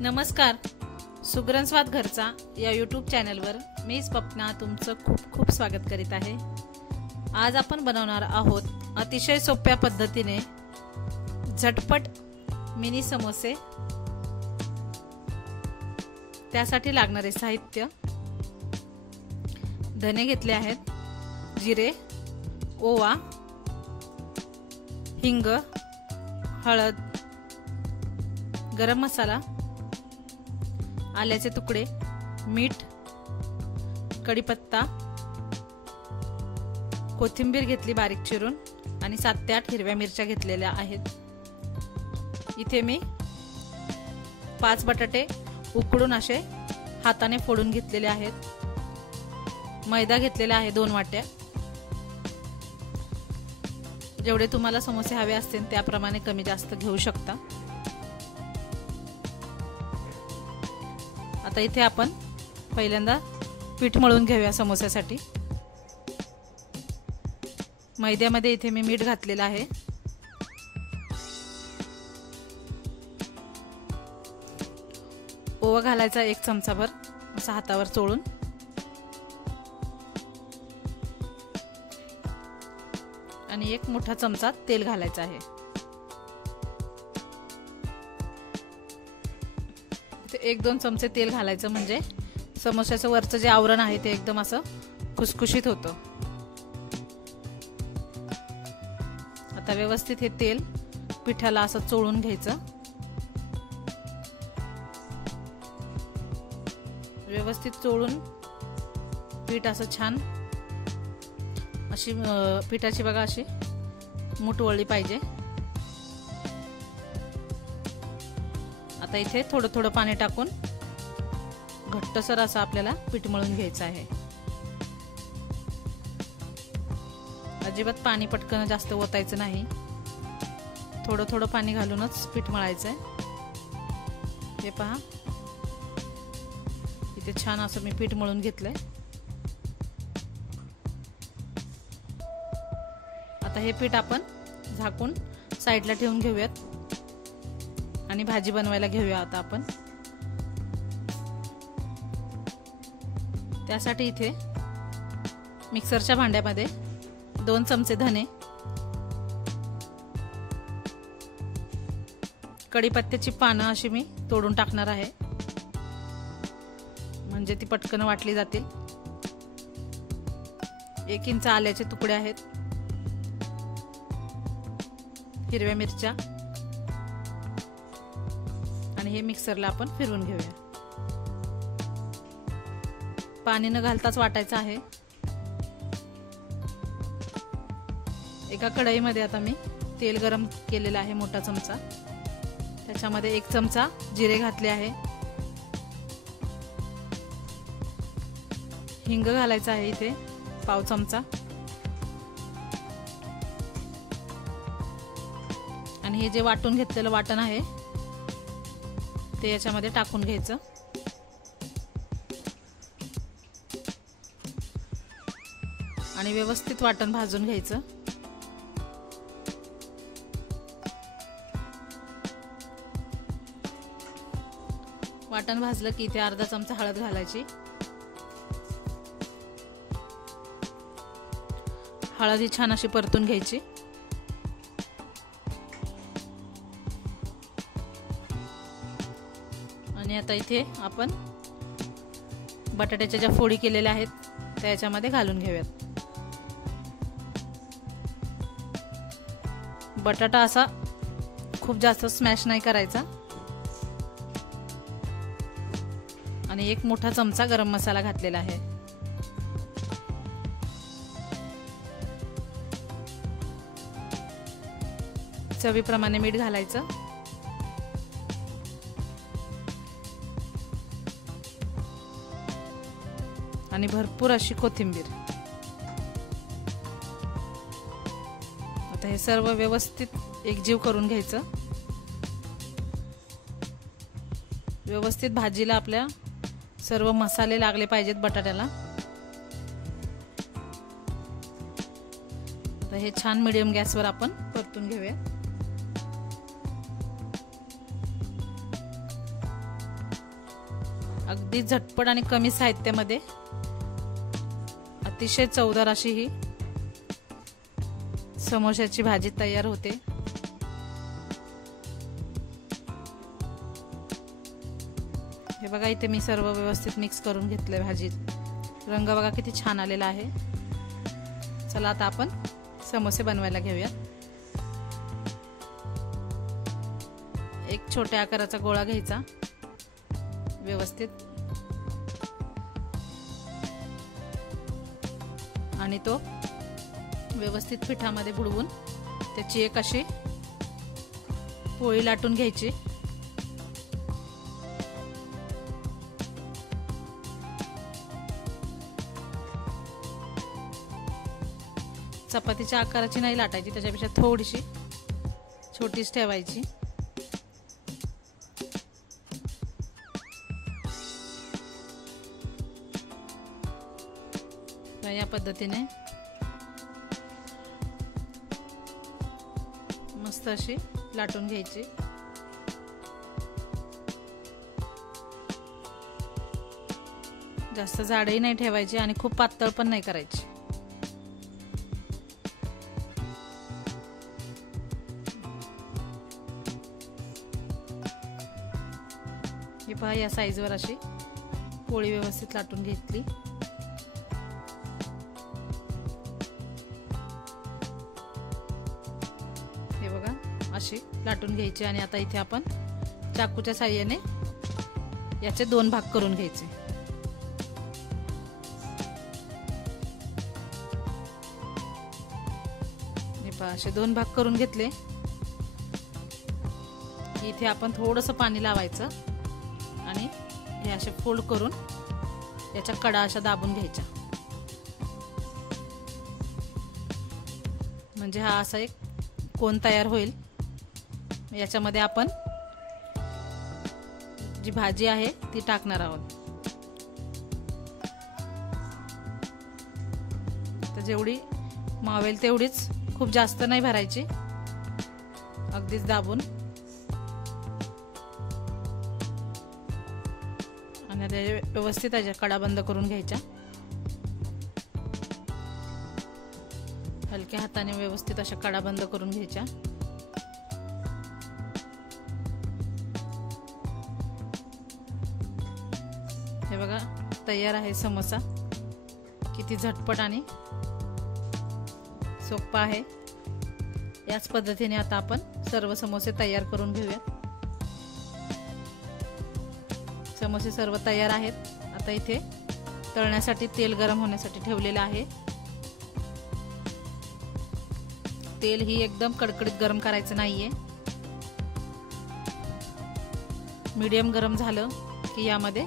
नमस्कार, सुगरण स्वाद घरचा या यूट्यूब चॅनलवर मी स्वप्ना तुमचं खूप खूप स्वागत करीत आहे। आज आपण बनवणार आहोत अतिशय सोप्या पद्धतीने झटपट मिनी समोसे। त्यासाठी लागणारे साहित्य: धने घेतले आहेत, जिरे, ओवा, हिंग, हळद, गरम मसाला, आल्याचे तुकडे, मीठ, कढीपत्ता, कोथिंबीर घेतली बारीक चिरून आणि 7 ते 8 हिरव्या मिरच्या घेतलेल्या आहेत। इथे मी 5 बटाटे उकडून असे हाताने फोडून घेतलेले आहेत। मैदा घेतलेला आहे 2 वाट्या। जेवढे तुम्हाला समोसे हवे असतील त्याप्रमाणे कमी जास्त घेऊ शकता। आता इथे आपण पहिल्यांदा पीठ मळून घेऊया समोस्यासाठी। मैद्यामध्ये इथे मी मीठ घातलेलं आहे। ओवा घालायचा 1 चमचाभर असा हातावर चोळून। आणि 1 मोठा चमचा तेल घालायचा आहे। 1-2 चमचे तेल घालायचं म्हणजे समोस्याचं वरचं जे आवरण आहे ते एकदम असं खुसखुशीत होतं। आता व्यवस्थित हे तेल पिठाला असं चोळून घ्यायचं। व्यवस्थित चोळून पीठ असं छान अशी पिठाची बघा अशी मूठ वळली पाहिजे। आता इथे थोडं थोडं पाणी टाकून घट्टसर असं आपल्याला पीठ मळून घ्यायचं आहे। अजिबात पाणी पटकन जास्त ओतायचं नाही, थोडं थोडं पाणी घालूनच पीठ मळायचं आहे। हे पहा, इथे छान असं मी पीठ मळून घेतलंय। आता हे पीठ आपण झाकून साईडला ठेवून घेऊयात आणि भाजी बनवायला घेऊया आता आपण। त्यासाठी इथे मिक्सरच्या भांड्यामध्ये 2 चमचे धने, कढीपत्त्याची पानं अशी मी तोडून टाकणार आहे म्हणजे ती पटकन वाटली जातील। 1 इंच आल्याचे तुकडे आहेत, हिरव्या मिरच्या आणि हे मिक्सरला आपण फिरवून घेऊया। पाणी न घालताच वाटायचं आहे। एका कढईमध्ये आता मी तेल गरम केलेलं आहे, मोठा चमचा। त्याच्यामध्ये 1 चमचा जिरे घातले आहे, हिंग घालायचा आहे इथे पाव चमचा आणि हे जे वाटून घेतलेलं वाटण आहे ते याच्यामध्ये टाकून घ्यायचं। आणि व्यवस्थित वाटण भाजून घ्यायचं। वाटण भाजलं की इथे अर्धा चमचा हळद घालायची। हळद ही छान अशी परतून घ्यायची। आणि आता इथे आपण बटाट्याच्या ज्या फोडी केलेल्या आहेत त्या याच्यामध्ये घालून घेऊयात। बटाटा असा खूप जास्त स्मॅश नाही करायचा। आणि 1 मोठा चमचा गरम मसाला घातलेला आहे। चवीप्रमाणे मीठ घालायचं। आणि भरपूर अशी कोथिंबीर। आता हे सर्व व्यवस्थित एकजीव करून घ्यायचं। व्यवस्थित भाजीला आपल्या सर्व मसाले लागले पाहिजेत बटाट्याला। आता हे छान मीडियम गॅसवर आपण परतून घेऊया। अगदी झटपट आणि कमी साहित्यामध्ये अतिशय चवदार अशी ही समोश्याची भाजी तयार होते। हे बघा, इथे मी सर्व व्यवस्थित मिक्स करून घेतले भाजीत। रंग बघा किती छान आलेला आहे। चला आता आपण समोसे बनवायला घेऊया। एक छोट्या आकाराचा गोळा घ्यायचा व्यवस्थित आणि तो व्यवस्थित पिठामध्ये बुडवून त्याची एक अशी पोळी लाटून घ्यायची। चपातीच्या आकाराची नाही लाटायची, त्याच्यापेक्षा थोडीशी छोटीच ठेवायची। या पद्धतीने मस्त अशी लाटून घ्यायची। जास्त जाडही नाही ठेवायची आणि खूप पातळ पण नाही करायची। हे पहा, या साईजवर अशी पोळी व्यवस्थित लाटून घेतली। हे बघा, अशी लाटून घ्यायची आणि आता इथे आपण चाकूच्या साहाय्याने याचे 2 भाग करून घ्यायचे। हे पहा, असे 2 भाग करून घेतले की इथे आपण थोडंसं पाणी लावायचं आणि हे असे फोल्ड करून याच्या कडा अशा दाबून घ्यायच्या। म्हणजे हा असा एक कोन तयार होईल। याच्यामध्ये आपण जी भाजी आहे ती टाकणार आहोत। तर जेवढी मावेल तेवढीच, खूप जास्त नाही भरायची, अगदीच दाबून। आणि व्यवस्थित त्याच्या कडा बंद करून घ्यायच्या। हलक्या हाताने व्यवस्थित अशा कडा बंद करून घ्यायच्या। हे बघा, तयार आहे समोसा। किती झटपट आणि सोपा आहे। याच पद्धतीने आता आपण सर्व समोसे तयार करून घेऊया। समोसे सर्व तयार आहेत। आता इथे तळण्यासाठी तेल गरम होण्यासाठी ठेवलेलं आहे। तेल ही एकदम कडकडीत गरम करायचं नाहीये। मीडियम गरम झालं की यामध्ये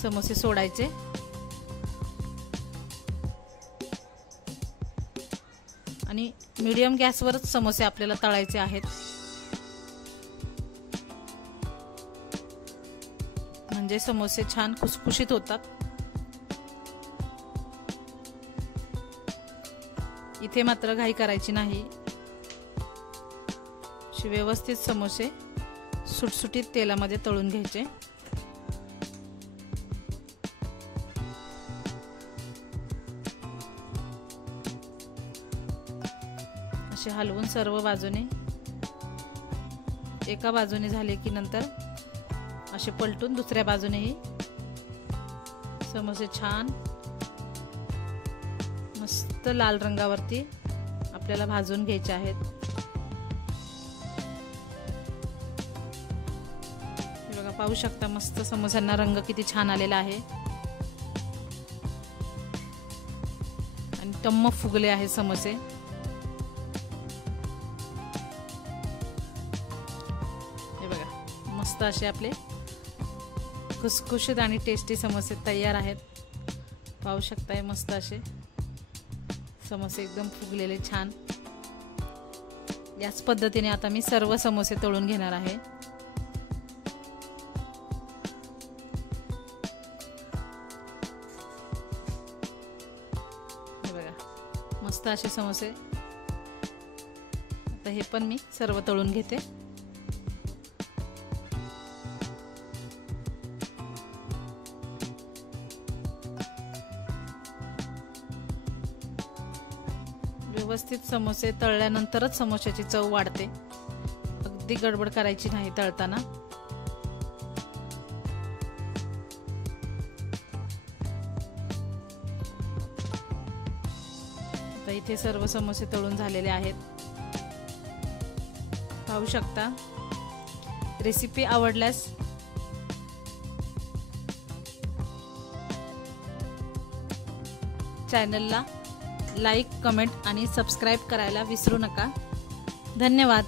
समोसे सोडायचे आणि मीडियम गॅसवरच समोसे आपल्याला तळायचे आहेत, म्हणजे समोसे छान खुसखुशीत होतात। इथे मात्र घाई करायची नाही। व्यवस्थित समोसे सुटसुटीत तेलामध्ये तळून घ्यायचे। असे हलवून सर्व बाजूने, एका बाजूने झाले की नंतर असे पलटून दुसऱ्या बाजूनेही समोसे छान मस्त लाल रंगावरती आपल्याला भाजून घ्यायचे आहेत। हे बघा, पाहू शकता मस्त समोस्यांना रंग किती छान आलेला आहे आणि टम्म फुगले आहेत समोसे। हे बघा, मस्त असे आपले खुसखुशीत आणि टेस्टी समोसे तयार आहेत। पाहू शकताय मस्त असे समोसे एकदम फुगलेले छान। याच पद्धतीने आता मी सर्व समोसे तळून घेणार आहे। हे बघा, मस्त असे समोसे। आता हे पण मी सर्व तळून घेते। व्यवस्थित समोसे तळल्यानंतरच समोश्याची चव वाढते, अगदी गडबड करायची नाही तळताना। आता इथे सर्व समोसे तळून झालेले आहेत, पाहू शकता। रेसिपी आवडल्यास चॅनलला लाईक, कमेंट आणि सबस्क्राईब करायला विसरू नका। धन्यवाद।